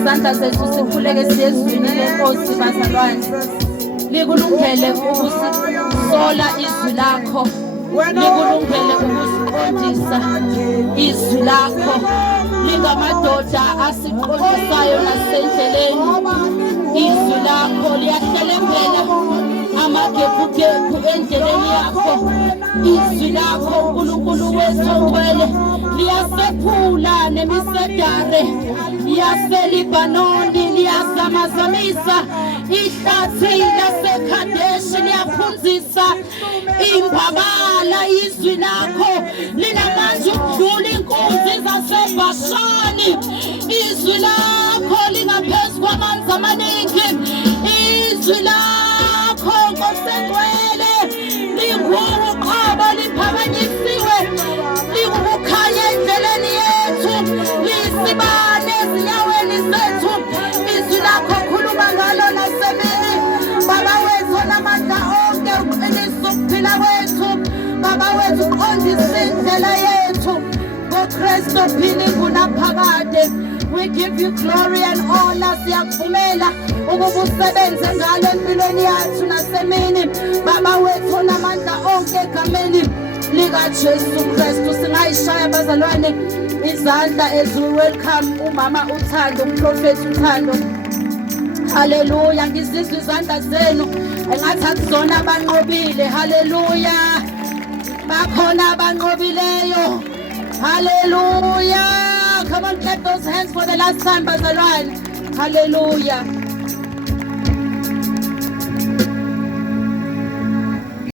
Izandla zethu sikhuleke siyezwini lenkosi bazalwane. Likulungele ukusisola izwi lakho. Likulungele ukusiqondisa izwi lakho. Lingamadoda asiqondisayo nasendleleni. Izwi lakho liyahlelembela amagebhugebhu endleleni yakho. Izwi lakho uNkulunkulu wethu ongcwele liyasephula nemisedare yaseLibanoni, liyazamazamisa ihlathi laseKhadeshi, liyaphunzisa imbabala. Izwi lakho linamandla ukudlula inkunzi zaseBhashani. Izwi lakho lingaphezu kwamanzi amaningi. Izwi lakho ngosengcwele linguqobo liphakanyisiwe, lingukukhanya endleleni yethu, lisibane ezinyaweni zethu. Izwi lakho khuluma ngalo nasemini. Baba wethu onamandla onke, uqinisa ukuphila kwethu. Baba wethu uqondisa indlela yethu ngoKristu ophila ingunaphakade. We give you glory and honor. Siyakuvumela ukuba usebenze ngalo empilweni yethu nasemini. Baba wethu onamandla onke, egameni likaJesu Kristu singayishaya bazalwane izandla as we welcome umama uThando, umprofeti uThando. Haleluya. Ngizizwa izandla zenu engathi akuzona abanqobile. Haleluya. Bakhona abanqobileyo. Hallelujah. Come on, clap those hands for the last time, bazalwane. Hallelujah.